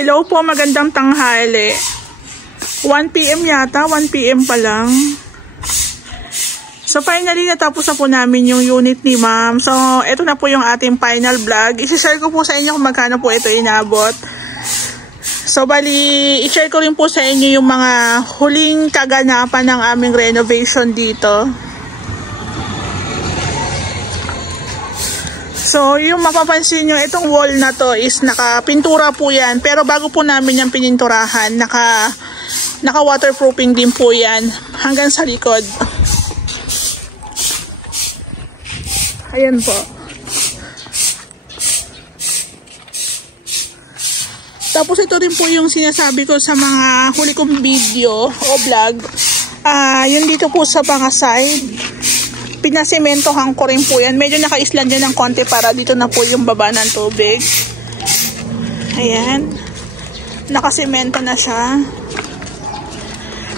Hello po, magandang tanghali. 1 PM yata, 1 PM pa lang. So finally, natapos na po namin yung unit ni ma'am. So ito na po yung ating final vlog. I-share ko po sa inyo kung magkano po ito inabot. So bali, i-share ko rin po sa inyo yung mga huling kaganapan ng aming renovation dito. So yung mapapansin nyo, itong wall na to is nakapintura po yan. Pero bago po namin yung pininturahan, naka waterproofing din po yan hanggang sa likod. Ayan po. Tapos ito rin po yung sinasabi ko sa mga huli kong video o vlog. Yun dito po sa mga side, pinasimentohan ko rin po yan. Medyo naka-island yan ng konti para dito na po yung baba ng tubig. Ayan. Nakasemento na siya.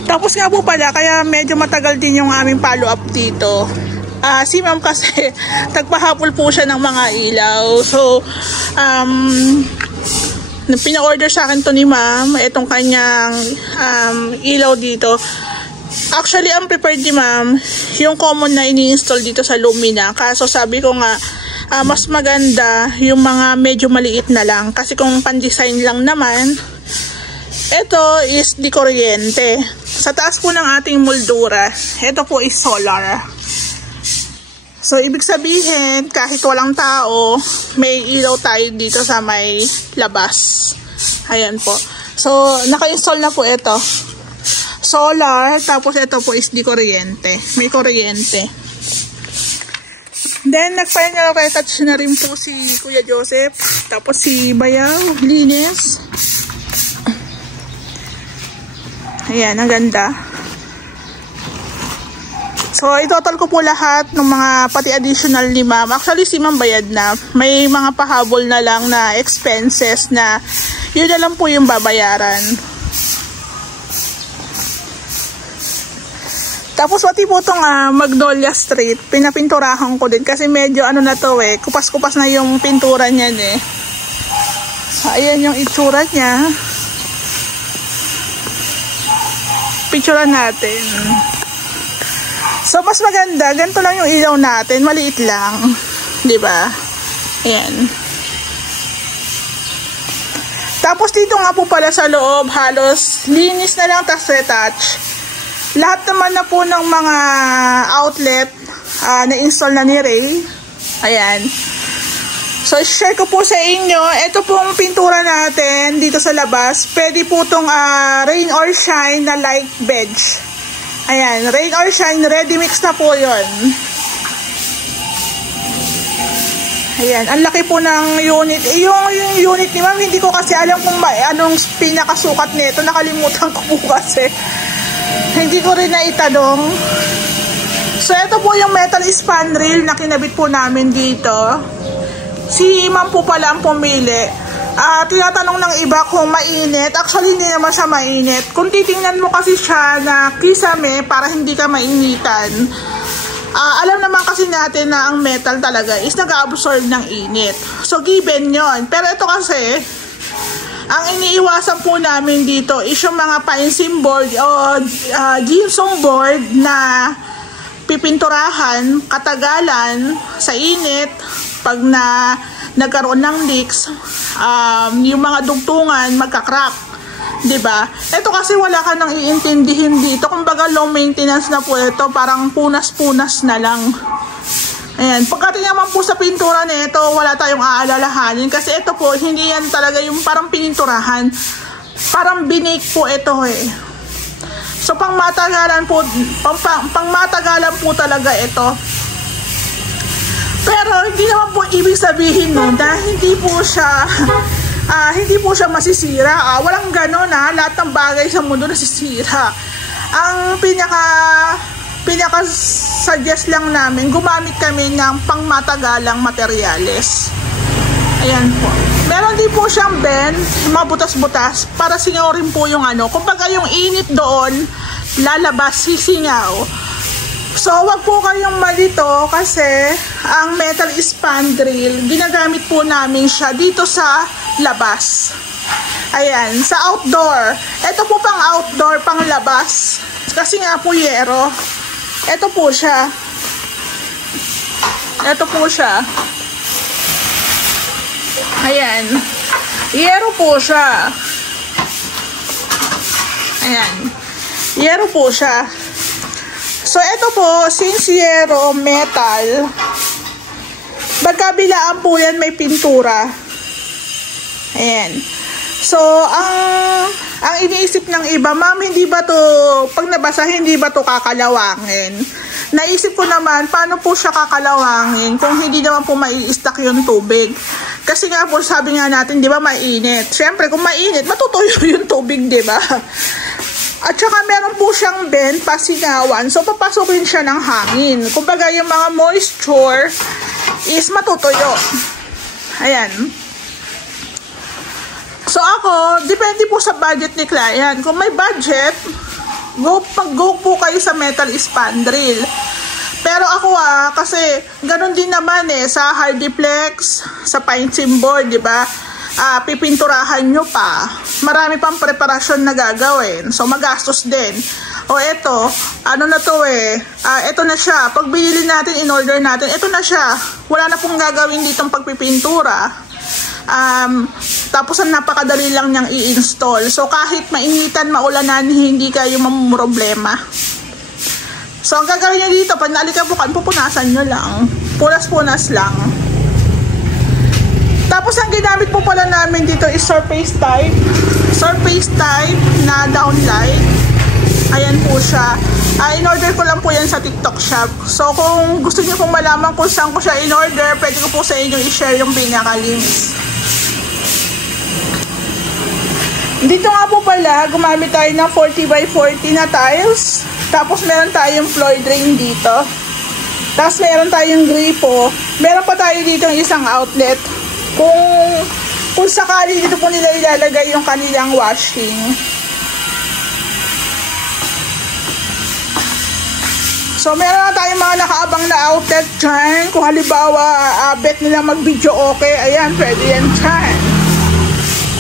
Tapos nga po pala, kaya medyo matagal din yung aming follow-up dito. Si ma'am kasi, tagpahapol po siya ng mga ilaw. So, pina-order sa akin to ni ma'am, itong kanyang ilaw dito. Actually, ang prepared ni ma'am, yung common na ini-install dito sa Lumina. Kaso sabi ko nga, mas maganda yung mga medyo maliit na lang. Kasi kung pan-design lang naman, ito is di kuryente. Sa taas po ng ating moldura, ito po is solar. So, ibig sabihin, kahit walang tao, may ilaw tayo dito sa may labas. Ayan po. So, naka-install na po ito. Solar, tapos ito po is di kuryente. May kuryente. Then, nag-final retouch na rin po si Kuya Joseph. Tapos si Bayaw, linis. Ayan, ang ganda. So, itotal ko po lahat ng mga pati additional ni ma'am. Actually, si ma'am bayad na. May mga pahabol na lang na expenses na yun na lang po yung babayaran. Tapos, pati po itong Magnolia Street, pinapinturahan ko din kasi medyo ano na to kupas-kupas na yung pintura niyan So, ayan yung itsura niya. Picturean natin. So, mas maganda. Ganito lang yung ilaw natin. Maliit lang. Diba? Ayan. Tapos, dito nga po pala sa loob, halos linis na lang, tas retouch. Lahat naman na po ng mga outlet na-install na ni Ray. Ayan. So, share ko po sa inyo. Ito pong pintura natin dito sa labas. Pwede po itong rain or shine na light beige. Ayan. Rain or shine, ready mix na po yun. Ayan. Ang laki po ng unit. Yung unit ni ma'am, hindi ko kasi alam kung anong pinakasukat nito. Nakalimutan ko po kasi. Hindi ko rin naitanong. So, ito po yung metal span rail na kinabit po namin dito. Si ma'am po pala ang pumili. Tinatanong ng iba kung mainit. Actually, hindi naman siya mainit. Kung titingnan mo kasi siya na kisame para hindi ka mainitan. Alam naman kasi natin na ang metal talaga is nag-absorb ng init. So, given yon. Pero ito kasi, ang iniiwasan po namin dito is yung mga painsim board o gypsum board na pipinturahan, katagalan, sa init, pag nagkaroon ng leaks, yung mga dugtungan magka-crack, 'di ba? Ito kasi wala ka nang iintindihin dito. Kumbaga low maintenance na po ito, parang punas-punas na lang. Ayan, pagdating naman po sa pintura nito, wala tayong aalalahanin kasi ito po hindi yan talaga yung parang pininturahan. Parang binake po ito So pangmatagalan po, pangmatagalan po talaga ito. Pero hindi naman po ibig sabihin na hindi po siya masisira. Walang ganon lahat ng bagay sa mundo nasisira. Ang pinaka-suggest lang namin, gumamit kami ng pangmatagalang materyales. Ayan po. Meron din po siyang bend, mga butas-butas, para singawin po yung kumbaga yung init doon, lalabas, sisingaw. So, wag po kayong malito kasi ang metal span drill, ginagamit po namin siya dito sa labas. Ayan, sa outdoor. Ito po pang outdoor, pang labas. Kasi nga po yero. Ito po siya. Ito po siya. Ayan. Yero po siya. Ayan. Yero po siya. So, ito po, since yero, metal, magkabilaan po yan, may pintura. Ayan. So, ang iniisip ng iba, ma'am, hindi ba to, pag nabasa, hindi ba to kakalawangin? Naisip ko naman, paano po siya kakalawangin kung hindi naman po mai-stack yung tubig? Kasi nga po, sabi nga natin, di ba, mainit. Siyempre, kung mainit, matutuyo yung tubig, di ba? At saka meron po siyang vent, pasingawan, so papasukin siya ng hangin. Kumbaga yung mga moisture is matutuyo. Ayan. So ako, depende po sa budget ni client. Kung may budget, go po kayo sa metal spandrel. Pero ako kasi ganun din naman sa Hardiplex, sa painting board, di ba? Pipinturahan nyo pa. Marami pang preparasyon na gagawin. So, magastos din. O, eto. Ano na to eto na siya. Pag binili natin, in-order natin, eto na siya. Wala na pong gagawin ditong pagpipintura. Tapos, ang napakadali lang niyang i-install. So, kahit mainitan, maulanan, hindi kayo mamumroblema. So, ang gagawin nyo dito, pag naalikabukan, pupunasan nyo lang. Punas-punas lang. Tapos, ang ginamit po pala namin dito is surface type. Surface type na downlight. Ayan po siya. In-order ko lang po yan sa TikTok shop. So, kung gusto niyo pong malaman kung saan ko siya in-order, pwede ko po sa inyo i-share yung pinaka-links. Dito nga po pala, gumamit tayo ng 40x40 na tiles. Tapos, meron tayong floor drain dito. Tapos, meron tayong gripo. Meron pa tayo dito yung isang outlet. Kung sakali dito po nila ilalagay yung kanilang washing. So, meron na tayong mga nakaabang na outlet dyan. Kung halimbawa, bet nila mag-video okay, ayan, pwede yan dyan.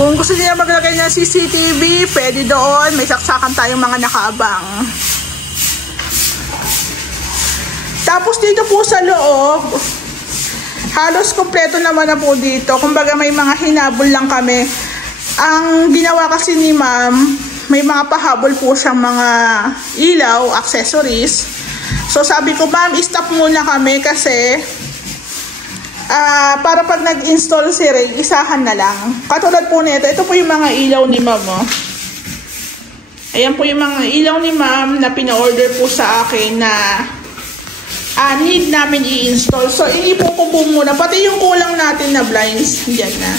Kung gusto nila maglagay ng CCTV, pwede doon. May saksakan tayong mga nakaabang. Tapos dito po sa loob, halos kompleto naman na po dito. Kumbaga may mga hinabol lang kami. Ang ginawa kasi ni ma'am, may mga pahabol po siyang mga ilaw, accessories. So sabi ko, ma'am, stop muna kami kasi para pag nag-install si Ray, isahan na lang. Katulad po nito, ito po yung mga ilaw ni ma'am. Ayan po yung mga ilaw ni ma'am na pina-order po sa akin na need namin i-install. So, inipo ko po muna. Pati yung kulang natin na blinds. Diyan na.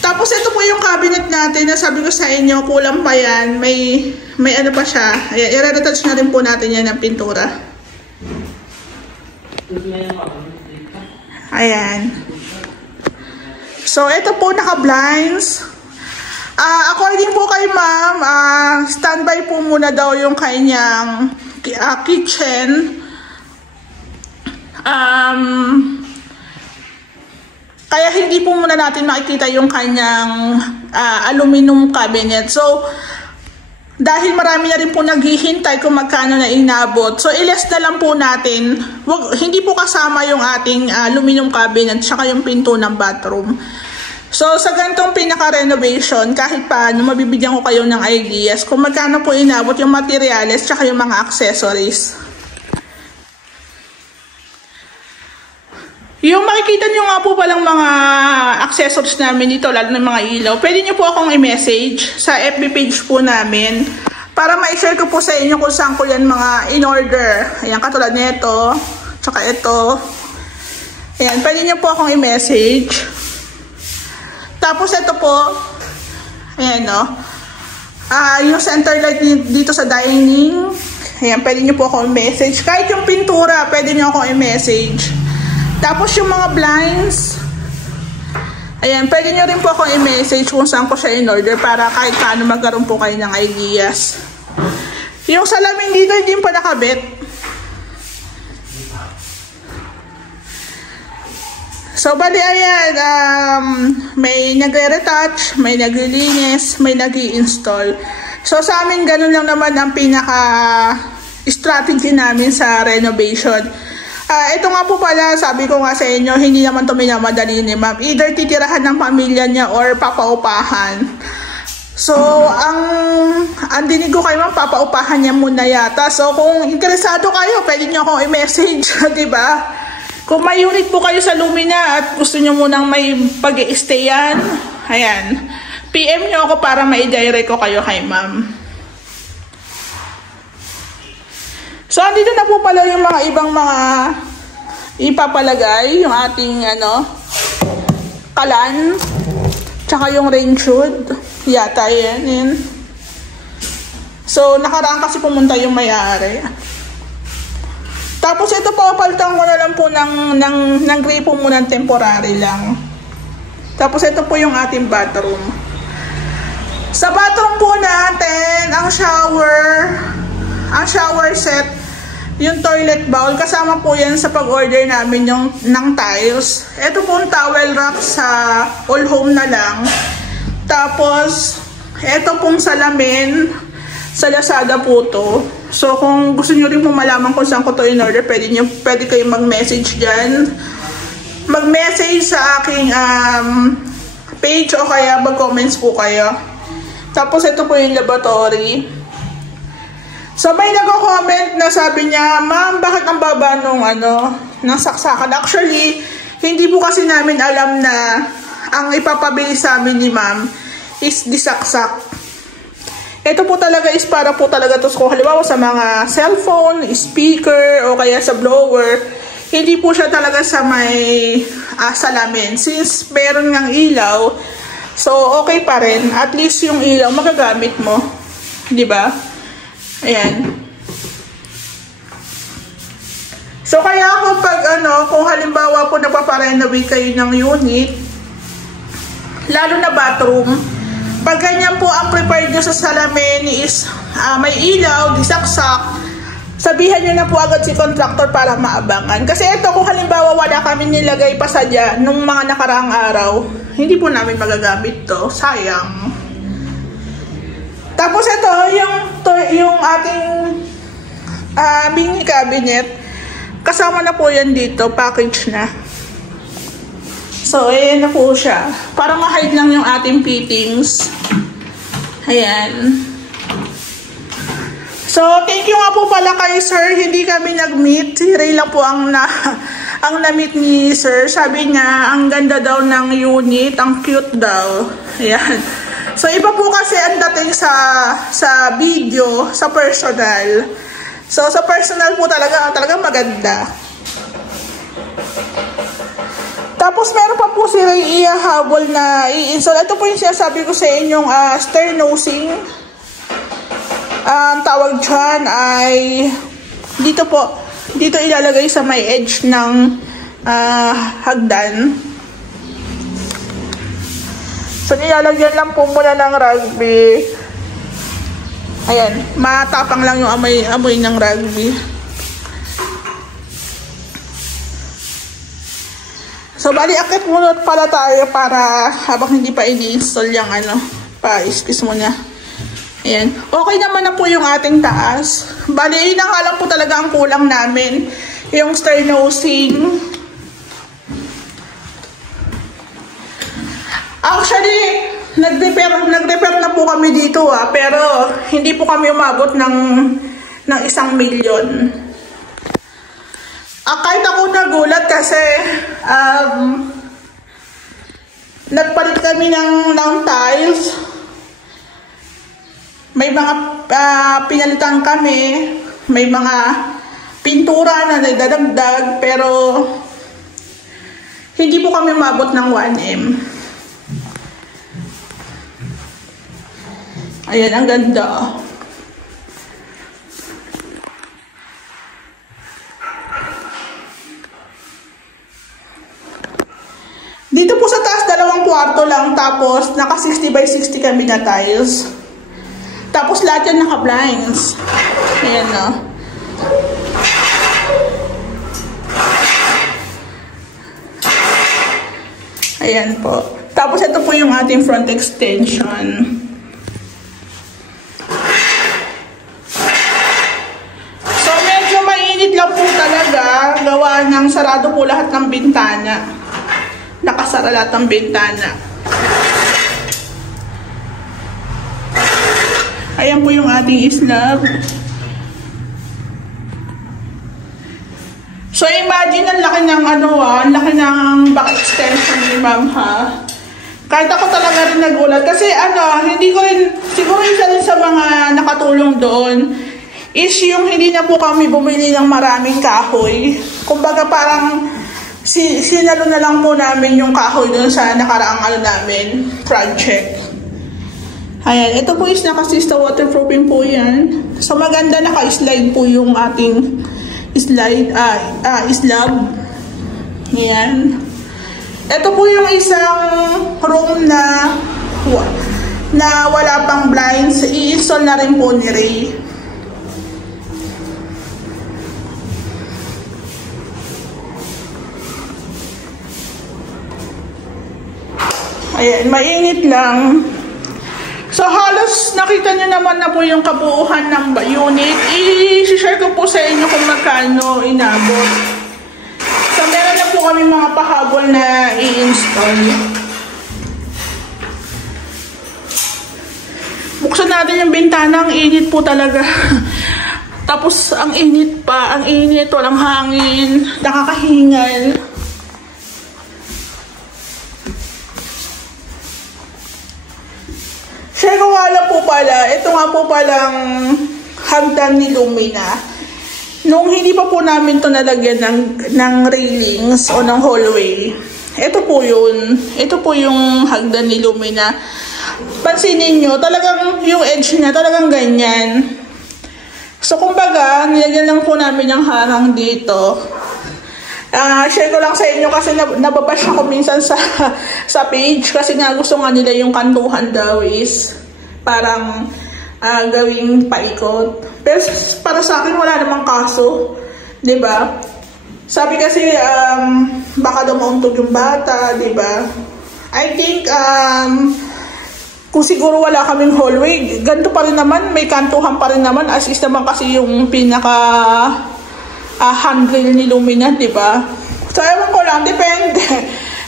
Tapos, ito po yung cabinet natin na sabi ko sa inyo, kulang pa yan. May ano pa siya. Ayan, i-retouch na rin po natin yan ng pintura. Ayan. So, ito po naka-blinds. According po kay ma'am, standby po muna daw yung kanyang kitchen. Kaya hindi po muna natin makikita yung kanyang aluminum cabinet. So, dahil marami na rin po naghihintay kung magkano na inabot. So, iles na lang po natin. Hindi po kasama yung ating aluminum cabinet tsaka yung pinto ng bathroom. So, sa ganitong pinaka-renovation, kahit paano, mabibigyan ko kayo ng ideas kung magkano po inabot yung materials tsaka yung mga accessories. Yung makikita nyo nga po palang mga accessories namin dito, lalo ng mga ilaw, pwede nyo po akong i-message sa FB page po namin para ma-share ko po sa inyo kung saan ko yan mga in-order. Ayan, katulad nito, tsaka ito. Ayan, pwede nyo po akong i-message. Tapos ito po, ayan yung center light dito sa dining, ayan, pwede nyo po ako i-message. Kahit yung pintura, pwede nyo ako i-message. Tapos yung mga blinds, ayan, pwede nyo rin po ako i-message kung saan ko siya in-order para kahit paano magkaroon po kayo ng ideas. Yung salamin dito, hindi pa nakabit. So, bali, ayan, may nagre-retouch, may naglilinis, may nag-i-install. So, sa amin, ganun lang naman ang pinaka-strategy namin sa renovation. Ito nga po pala, sabi ko nga sa inyo, hindi naman ito minamadali ni ma'am. Either titirahan ng pamilya niya or papaupahan. So, ang dinig ko kay ma'am, papaupahan niya muna yata. So, kung interesado kayo, pwede niyo akong i-message, diba? Kung may unit po kayo sa Lumina at gusto nyo munang may pag-i-stayan, ayan, PM nyo ako para ma-direct ko kayo kay ma'am. So, andito na po pala yung mga ibang mga ipapalagay, yung ating, kalan, tsaka yung rain shoot, yata yan. So, nakaraan kasi pumunta yung may-ari. Tapos ito po, palitan ko na lang po ng gripo muna temporary lang. Tapos ito po yung ating bathroom. Sa bathroom po natin, ang shower set, yung toilet bowl, kasama po yan sa pag-order namin ng tiles. Ito po yung towel rack sa all home na lang. Tapos, ito pong salamin, sa Lazada po to. So, kung gusto nyo rin po malaman kung saan ko to in-order, pwede kayo mag-message dyan. Mag-message sa aking page o kaya mag-comments po kayo. Tapos, ito po yung laboratory. So, may nag-comment na sabi niya, ma'am, bakit ang baba ng saksakan? Actually, hindi po kasi namin alam na ang ipapabili sa amin ni ma'am is disaksak. Ito po talaga is para po talaga to kung halimbawa sa mga cellphone, speaker, o kaya sa blower. Hindi po siya talaga sa may salamin. Since meron ngang ilaw, so okay pa rin. At least yung ilaw magagamit mo. Diba? Ayan. So kaya ako pag kung halimbawa po nagpaparenovate kayo ng unit, lalo na bathroom, pag ganyan po ang prepared nyo sa salamin is may ilaw, disaksak, sabihan nyo na po agad si contractor para maabangan. Kasi ito, kung halimbawa wala kami nilagay pa sadya nung mga nakaraang araw, hindi po namin magagamit to. Sayang. Tapos ito, yung ating mini cabinet, kasama na po yan dito, package na. So, ayan na po siya. Para ma-hide lang yung ating fittings. Ayan. So, thank you nga po pala kay sir. Hindi kami nag-meet. Si Ray lang po ang na-meet ni sir. Sabi niya, ang ganda daw ng unit. Ang cute daw. Ayan. So, iba po kasi ang dating sa video, sa personal. So, sa personal po talaga maganda. Tapos, meron pa po si Ray ihahabol na i-install. Ito po yung sinasabi ko sa inyong stair nosing. Ang tawag dyan ay dito po. Dito ilalagay sa may edge ng hagdan. So, nilalagyan lang po muna ng rugby. Ayan. Matapang lang yung amoy ng rugby. So, bali, akit muna pala tayo para habang hindi pa ini-install yung pa-excuse muna. Ayan. Okay naman na po yung ating taas. Bali, yun na nga lang po talaga ang kulang namin. Yung stair nosing. Actually, nag-repair na po kami dito pero hindi po kami umabot ng 1 milyon. Kahit ako nagulat kasi nagpalit kami ng tiles. May mga pinalitan kami, may mga pintura na nagdadagdag, pero hindi po kami umabot ng 1M. Ayan, ang ganda. Dito po sa taas, 2 kwarto lang, tapos naka 60 by 60 kami na tiles. Tapos lahat yan naka-blinds. Ayan, no. Ayan po. Tapos ito po yung ating front extension. So medyo mainit lang po talaga. Gawa ng sarado po lahat ng bintana. Nakasara lahat ng bintana. Ayan po yung ating slab. So imagine ang laki ng ang laki ng back extension ni ma'am ha. Kahit ako talaga rin nagulat kasi hindi ko rin, siguro isa rin sa mga nakatulong doon is yung hindi na po kami bumili ng maraming kahoy. Kumbaga parang sinalo na lang po namin yung kahoy doon sa nakaraang namin project. Ayan, ito po is naka-sista waterproofing po yan. So maganda naka-slide po yung ating slab. Ayan. Ito po yung isang room na wala pang blinds. I-install na rin po ni Ray. Ayan, mainit lang. So halos nakita nyo naman na po yung kabuuhan ng unit. I-share ko po sa inyo kung magkano inabot. So meron na po kami mga pahabol na i-install. Buksan natin yung bintana, ang init po talaga. Tapos ang init pa, ang init, walang hangin, nakakahingal. Share ko nga lang po pala, ito nga po palang hagdan ni Lumina. Nung hindi pa po namin ito nalagyan ng railings o ng hallway, ito po yun. Ito po yung hagdan ni Lumina. Pansinin nyo, talagang yung edge niya, talagang ganyan. So kumbaga, nilagyan lang po namin yung harang dito. Share ko lang sa inyo kasi nababash ako minsan sa page kasi nga gusto nga nila yung kantuhan daw is parang gawing paikot. Pero para sa akin wala namang kaso, 'di ba? Sabi kasi baka daw mauntog yung bata, 'di ba? I think kung siguro wala kaming hallway, ganito pa rin naman, may kantuhan pa rin naman as is naman kasi yung pinaka handrail ni Lumina, di ba? So, ewan ko lang, depende.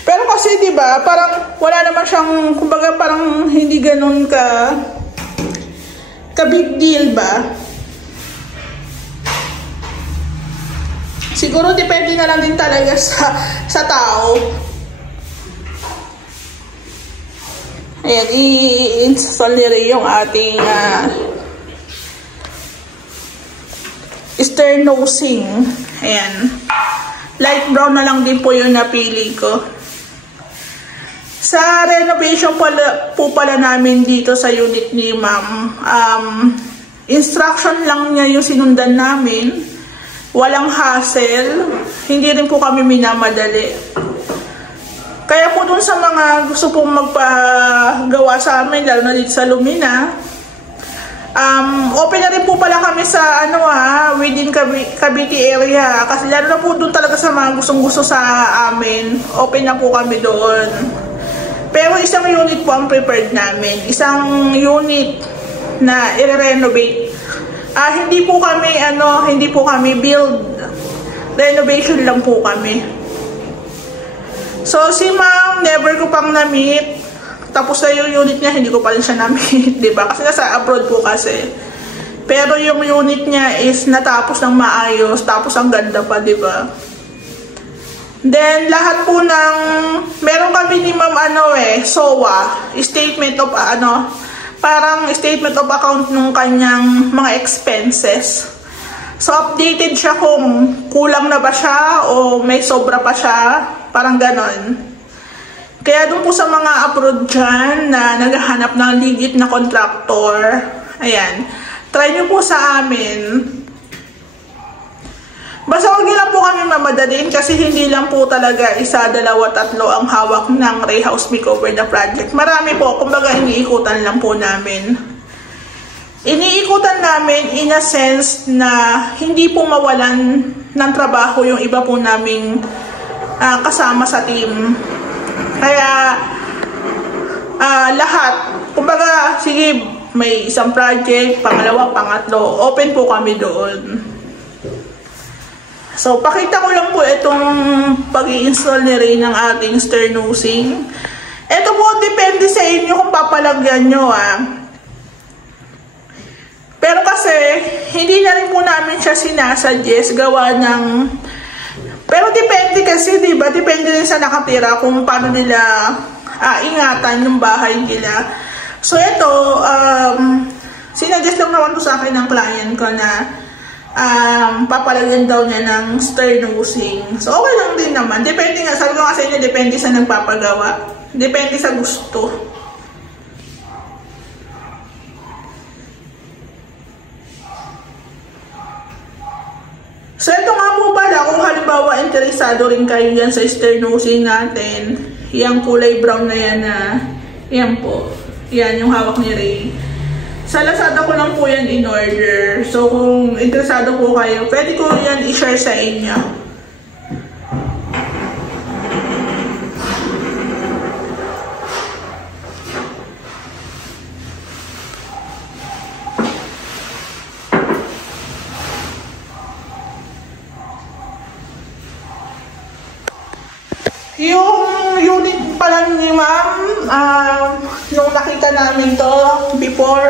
Pero kasi, di ba, parang wala naman siyang, kumbaga parang hindi ganun ka big deal ba? Siguro depende na lang din talaga sa tao. Ayan, i-install nila yung ating sternosing. Ayan. Light brown na lang din po yung napili ko. Sa renovation po pala namin dito sa unit ni ma'am, instruction lang niya yung sinundan namin. Walang hassle. Hindi rin po kami minamadali. Kaya po dun sa mga gusto pong magpagawa sa amin, lalo na dito sa Lumina, open na rin po pala kami sa within Cavite area. Kasi lalo na po doon talaga sa mga gustong-gusto sa amin. Open na po kami doon. Pero isang unit po ang prepared namin. Isang unit na i-renovate. Hindi po kami build. Renovation lang po kami. So si ma'am, never ko pang na-meet. Tapos na yung unit niya, hindi ko pa rin siya na-meet, diba? Kasi nasa abroad po kasi. Pero yung unit niya is natapos ng maayos, tapos ang ganda pa, diba? Then, lahat po ng, meron kami ni ma'am, SOA, statement of, parang statement of account nung kanyang mga expenses. So, updated siya kung kulang na ba siya o may sobra pa siya, parang ganon. Kaya doon po sa mga abroad dyan na naghahanap ng legit na contractor, ayan, try nyo po sa amin. Basta huwag nyo lang po kami mamadalin kasi hindi lang po talaga isa, dalawa, tatlo ang hawak ng Ray House Makeover na project. Marami po, kumbaga iniikutan lang po namin. Iniikutan namin in a sense na hindi po mawalan ng trabaho yung iba po naming kasama sa team. Kaya, lahat, kumbaga, sige, may isang project, pangalawa, pangatlo, open po kami doon. So, pakita ko lang po itong pag-i-install ni Ray ng ating sternosing. Ito po, depende sa inyo kung papalagyan nyo, Pero kasi, hindi na rin po namin siya sinasuggest gawa ng... Pero depende kasi, diba? Depende rin sa nakatira kung paano nila ingatan yung bahay nila. So, ito, sinuggest lang naman po sa akin ng client ko na papalagyan daw niya ng sternosing. So, okay lang din naman. Depende nga, sabi ko nga sa inyo, depende sa nagpapagawa. Depende sa gusto. So, ito nga po pala, kung halimbawa interesado rin kayo yan sa sternosing natin, yung kulay brown na yan yan po. Yan, yung hawak ni Ray. Sa Lazada ko lang po yan in order. So, kung interesado po kayo, pwede ko yan i-share sa inyo. Yung unit pala ni ma'am, nung nakita namin to before,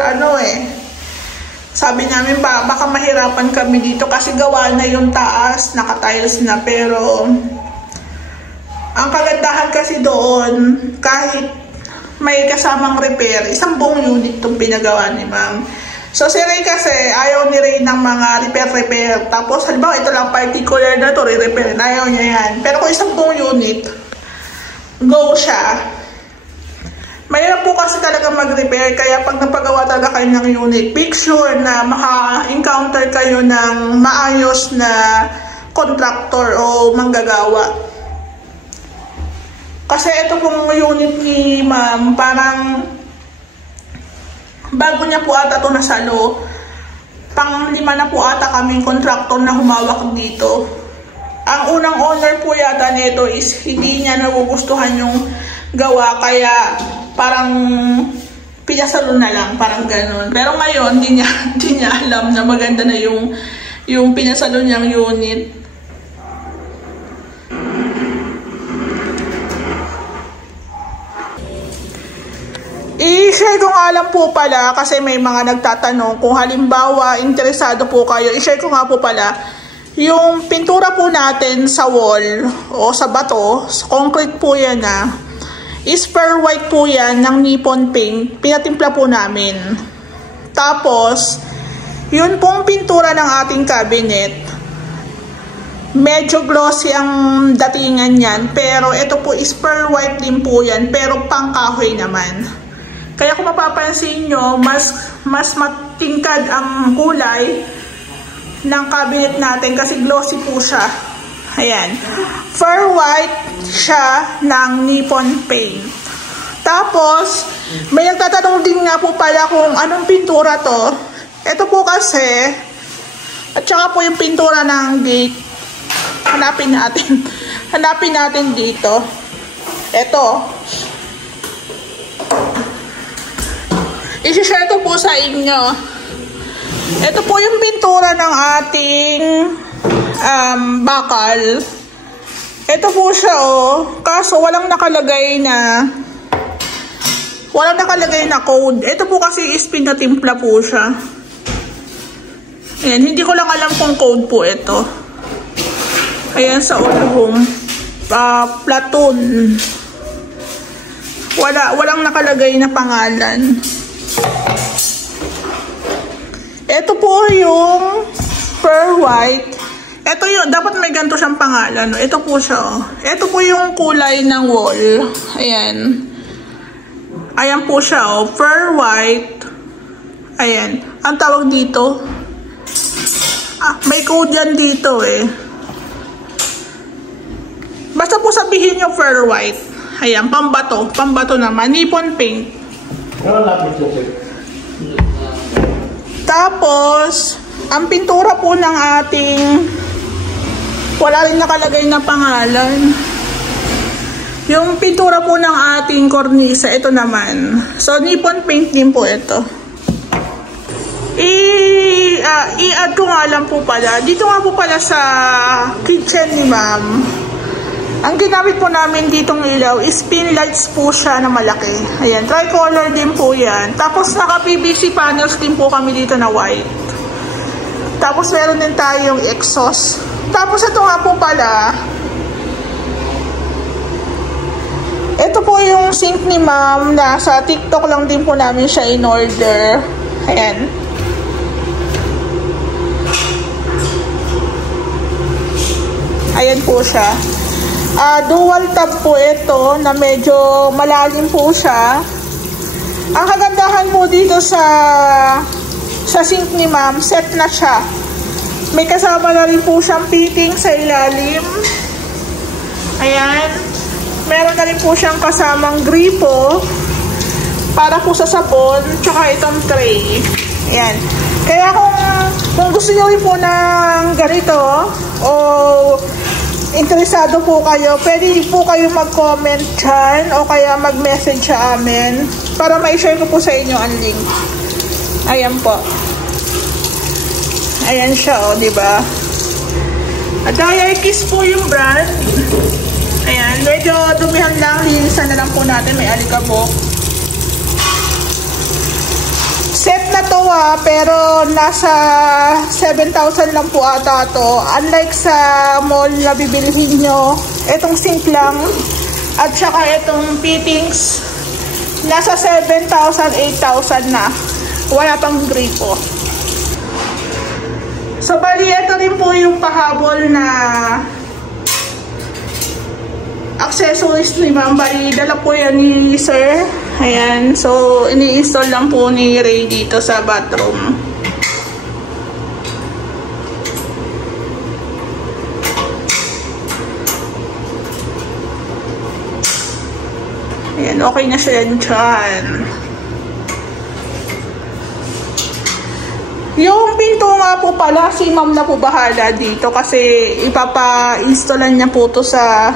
sabi namin baka mahirapan kami dito kasi gawa na yung taas, naka-tiles na, pero ang kagandahan kasi doon, kahit may kasamang repair, isang buong unit itong pinagawa ni ma'am. So si Ray kasi, ayaw ni Ray ng mga repair. Tapos halimbawa ito lang particular na to, re-repair, ayaw niya yan. Pero kung isang buong unit, go siya. Mahirap po kasi talaga mag-repair, kaya pag napagawa talaga kayo ng unit, make sure na maka-encounter kayo ng maayos na contractor o manggagawa. Kasi ito pong unit ni ma'am, parang bago niya po ata ito nasalo, pang-5 na po ata kaming contractor na humawak dito. Ang unang owner po yata nito is hindi niya nagugustuhan yung gawa, kaya parang pinasalo na lang, parang ganun. Pero ngayon, hindi niya alam na maganda na yung pinasalo niyang unit. I-share ko nga lang po pala kasi may mga nagtatanong kung halimbawa interesado po kayo. I-share ko nga po pala yung pintura po natin sa wall o sa bato, concrete po yan is per white po yan ng Nippon Paint. Pinatimpla po namin. Tapos, yun pong pintura ng ating cabinet. Medyo glossy ang datingan yan. Pero ito po is per white din po yan. Pero pangkahoy naman. Kaya kung mapapansin nyo, mas matingkad ang kulay ng cabinet natin kasi glossy po siya. Ayan. Fur white siya ng Nippon Paint. Tapos, may nagtatanong din nga po pala kung anong pintura to. Ito po kasi, at saka po yung pintura ng gate. Hanapin natin. Hanapin natin dito. Ito. I-share ko po sa inyo. Ito po yung pintura ng ating bakal. Ito po siya kaso walang nakalagay na code. Ito po kasi is pinatimpla po siya. Ayan, hindi ko lang alam kung code po ito. Ayan sa old home. Platoon. Walang nakalagay na pangalan. Ito po yung per white. Ito yung, dapat may ganito siyang pangalan. Ito po siya. Ito po yung kulay ng wall. Ayan. Ayan po siya. Per white. Ayan. Ang tawag dito. May code yan dito Basta po sabihin nyo per white. Ayan. Pambato. Pambato naman. Nippon Paint. Tapos, ang pintura po ng ating, wala rin nakalagay na pangalan. Yung pintura po ng ating cornisa, ito naman. So, Nippon paint din po ito. I-add ko nga lang po pala. Dito nga po pala sa kitchen ni ma'am. Ang ginamit po namin ditong ilaw is pin lights po siya na malaki. Ayan, tricolor din po yan. Tapos naka PVC panels din po kami dito na white. Tapos meron din tayong exhaust. Tapos ito nga po pala, ito po yung sink ni ma'am na sa TikTok lang din po namin siya in order. Ayan. Ayan po siya. Dual tub po ito na medyo malalim po siya. Ang kagandahan po dito sa sink ni ma'am, set na siya. May kasama na rin po siyang fitting sa ilalim. Ayan. Meron na rin po siyang kasamang gripo para po sa sabon, tsaka itong tray. Ayan. Kaya kung gusto nyo rin po ng ganito o interesado po kayo, pwede po kayo mag-comment dyan o kaya mag-message sa amin para ma-share ko po sa inyo ang link. Ayan po. Ayan siya, o, diba? Diarkiss po yung brand. Ayan, medyo dumihan lang. Linisan na lang po natin. May alikabok. Set na to pero nasa 7,000 lang po ata to. Unlike sa mall na bibilihin nyo, itong sink lang at saka itong fittings, nasa 7,000, 8,000 na. Wala pang gripo. So, bali, ito rin po yung pahabol na accessories ni ma'am. Bali, dala po yan ni sir. Ayan. So, ini-install lang po ni Ray dito sa bathroom. Ayan. Okay na siya dyan. Yung pinto nga po pala, si ma'am na po bahala dito kasi ipapa-installan niya po to sa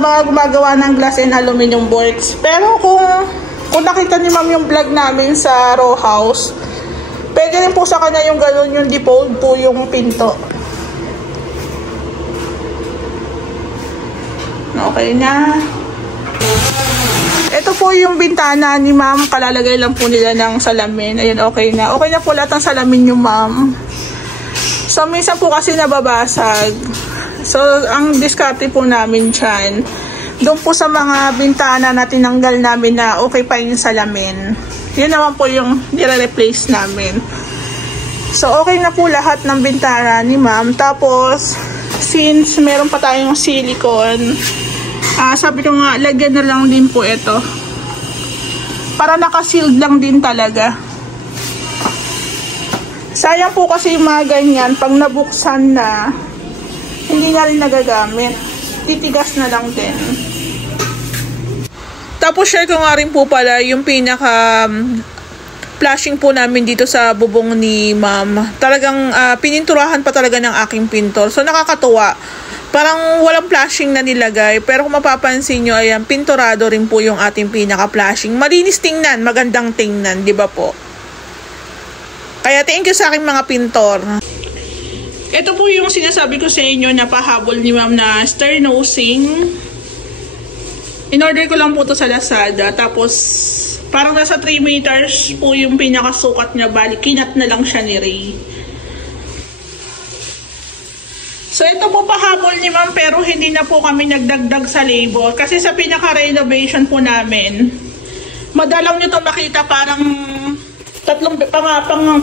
mga gumagawa ng glass and aluminum works. Pero kung nakita ni ma'am yung vlog namin sa row house, pwede rin po sa kanya yung gano'n, yung default po yung pinto. Okay na. Ito po yung bintana ni ma'am, kalalagay lang po nila ng salamin. Ayan, okay na. Okay na po lahat ng salamin yung ma'am. So, minsan po kasi nababasag. So, ang diskarte po namin dyan, doon po sa mga bintana na tinanggal namin na okay pa yung salamin. Yun naman po yung nire-replace namin. So, okay na po lahat ng bintana ni ma'am. Tapos, since meron pa tayong silicone, sabi ko nga, lagyan na lang din po ito. Para naka-sealed lang din talaga. Sayang po kasi yung mga ganyan, pag nabuksan na, hindi na rin nagagamit. Titigas na lang din. Tapos share ko nga rin po pala yung pinaka flashing po namin dito sa bubong ni ma'am. Talagang pininturahan pa talaga ng aking pintor. So nakakatuwa. Parang walang flashing na nilagay. Pero kung mapapansin nyo, ayan, pinturado rin po yung ating pinaka-flashing. Malinis tingnan, magandang tingnan, di ba po? Kaya thank you sa aking mga pintor. Ito po yung sinasabi ko sa inyo na pahabol ni ma'am na star nosing. In-order ko lang po to sa Lazada. Tapos, parang nasa 3 meters po yung pinakasukat niya. Bali, kinat na lang siya ni Ray. So, ito po pahabol ni ma'am pero hindi na po kami nagdagdag sa label. Kasi sa pinaka-renovation po namin, madalang nyo ito makita parang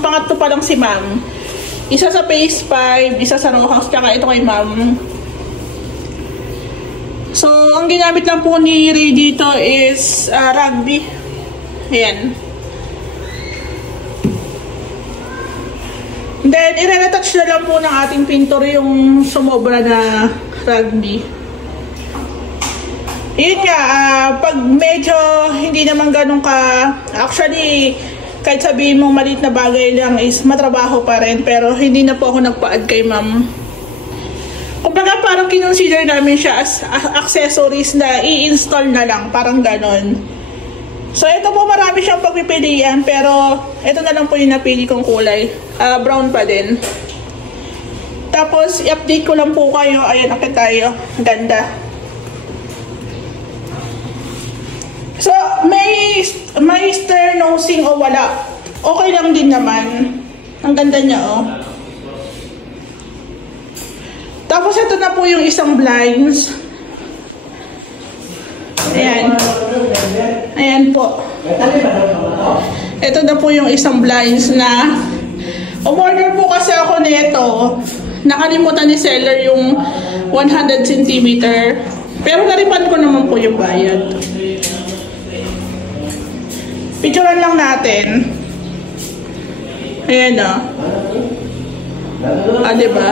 pangatlo pa lang si ma'am. Isa sa phase 5, isa sa row house, tsaka ito kay ma'am. So, ang ginamit lang po ni Ray dito is rugby. Ayan. Then, i-retouch na lang po ng ating pintor yung sumobra na rugby. Yun nga, pag medyo hindi naman ganun ka, actually, kahit sabihin mong maliit na bagay lang is matrabaho pa rin. Pero hindi na po ako nagpa-add kay ma'am. Kumbaga parang kinonsider namin siya as accessories na i-install na lang, parang ganon. So ito po marami siyang pagpipilian, pero ito na lang po yung napili kong kulay. Brown pa din. Tapos i-update ko lang po kayo. Ayan, akit tayo. Ganda. So may stir nosing o wala. Okay lang din naman. Ang ganda niya oh. Tapos ito na po yung isang blinds. Ayan. Ayan po. Ito na po yung isang blinds na umorder po kasi ako nito. Nakalimutan ni seller yung 100 cm. Pero naripan ko naman po yung bayad. Picturean lang natin. Ayan o. Diba?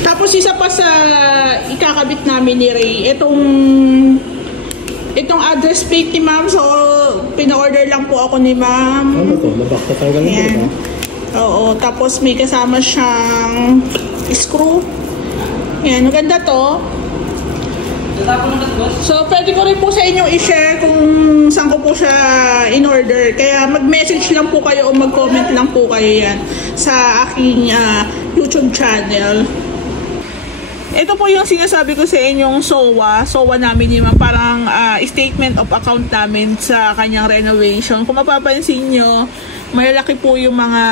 Tapos isa pa sa ikakabit namin ni Ray, itong address plate ni ma'am. So pina-order lang po ako ni ma'am. Ano to? Nabaktatanggal na ba? Oo, tapos may kasama siyang screw. Yan, maganda to. So, pwede ko rin po sa inyo i-share kung saan ko po siya in-order. Kaya mag-message lang po kayo o mag-comment lang po kayo yan sa aking YouTube channel. Ito po yung sinasabi ko sa inyong SOA namin yung parang statement of account namin sa kanyang renovation. Kung mapapansin nyo, malalaki po yung mga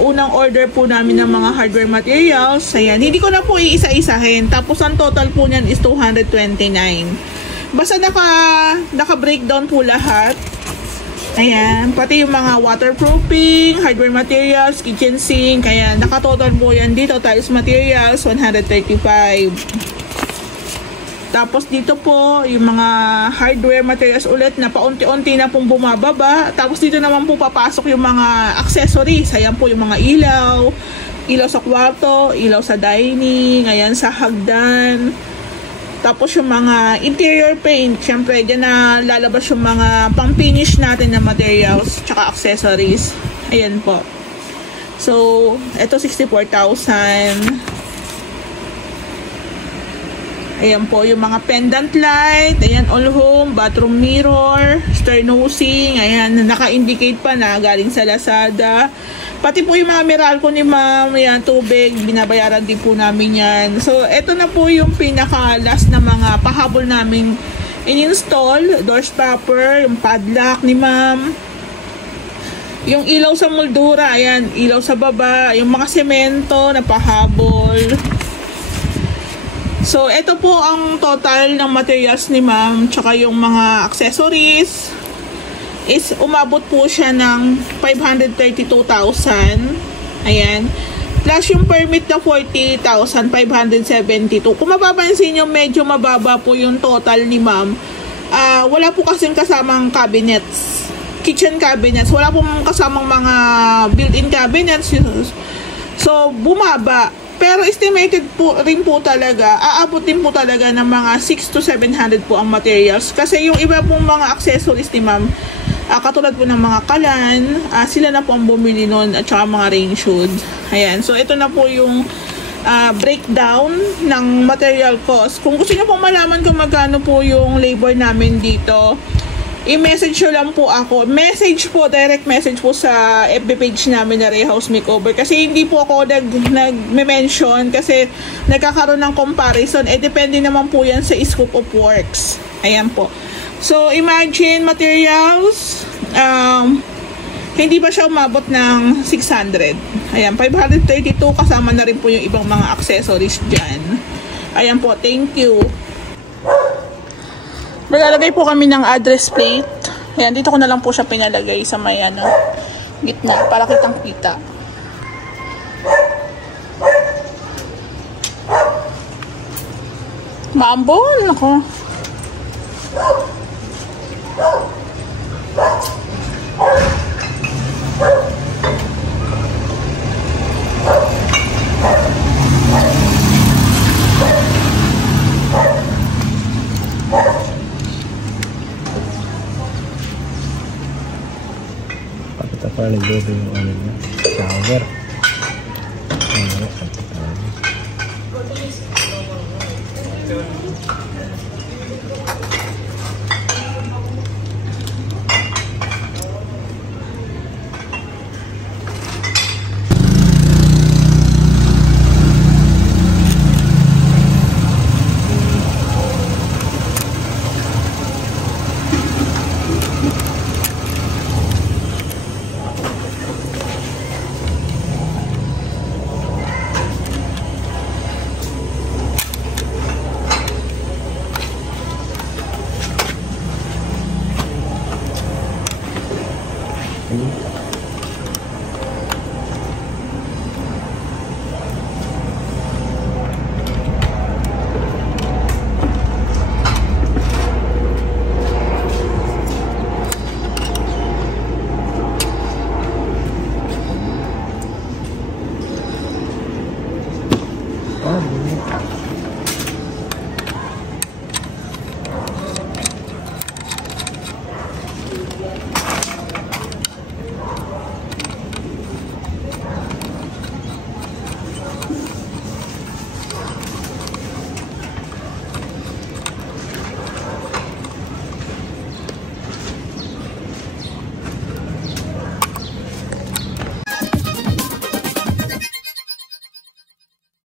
unang order po namin ng mga hardware materials. Ayan, hindi ko na po iisa-isahin. Tapos ang total po niyan is 229. Basta naka-breakdown po lahat. Ayan, pati yung mga waterproofing, hardware materials, kitchen sink. Ayan, nakatotal po yan dito. Tiles materials, 135. Tapos dito po, yung mga hardware materials ulit na paunti-unti na pong bumababa. Tapos dito naman po papasok yung mga accessories. Ayan po yung mga ilaw sa kwarto, ilaw sa dining, ayan sa hagdan. Tapos yung mga interior paint, syempre dyan na lalabas yung mga pang-finish natin na materials, tsaka accessories. Ayan po. So, ito 64,000. Ayan po, yung mga pendant light, ayan, all home, bathroom mirror, stir nosing, ayan, naka-indicate pa na galing sa Lazada. Pati po yung mga Meralco ni ma'am, ayan, tubig, binabayaran din po namin yan. So, eto na po yung pinaka-last na mga pahabol namin in-install, door stopper, yung padlock ni ma'am, yung ilaw sa moldura, ayan, ilaw sa baba, yung mga semento na pahabol. So, ito po ang total ng materials ni ma'am, tsaka yung mga accessories is umabot po siya ng 532,000. Ayan. Plus yung permit na 40,572. Kung mapapansin nyo, medyo mababa po yung total ni ma'am. Wala po kasing kasamang cabinets, kitchen cabinets. Wala po kasamang mga built-in cabinets. So, bumaba. Pero estimated po rin po talaga, aabot din po talaga ng mga 600 to 700 po ang materials. Kasi yung iba pong mga accessories ni ma'am, katulad po ng mga kalan, sila na po ang bumili nun, at saka mga rain shoes. Ayan, so ito na po yung breakdown ng material cost. Kung gusto nyo pong malaman kung magkano po yung labor namin dito, i-message nyo lang po ako. Message po, direct message po sa FB page namin na Ray House Makeover. Kasi hindi po ako nag-mention kasi nagkakaroon ng comparison. Depende naman po yan sa scope of works. Ayan po. So, imagine materials, hindi ba siya umabot ng 600? Ayan, 532 kasama na rin po yung ibang mga accessories dyan. Ayan po, thank you. Maglalagay po kami ng address plate. Ayan, dito ko na lang po siya pinalagay sa may gitna para kitang kita. Maambon ako. para nagbobo yung ano niya. Shower.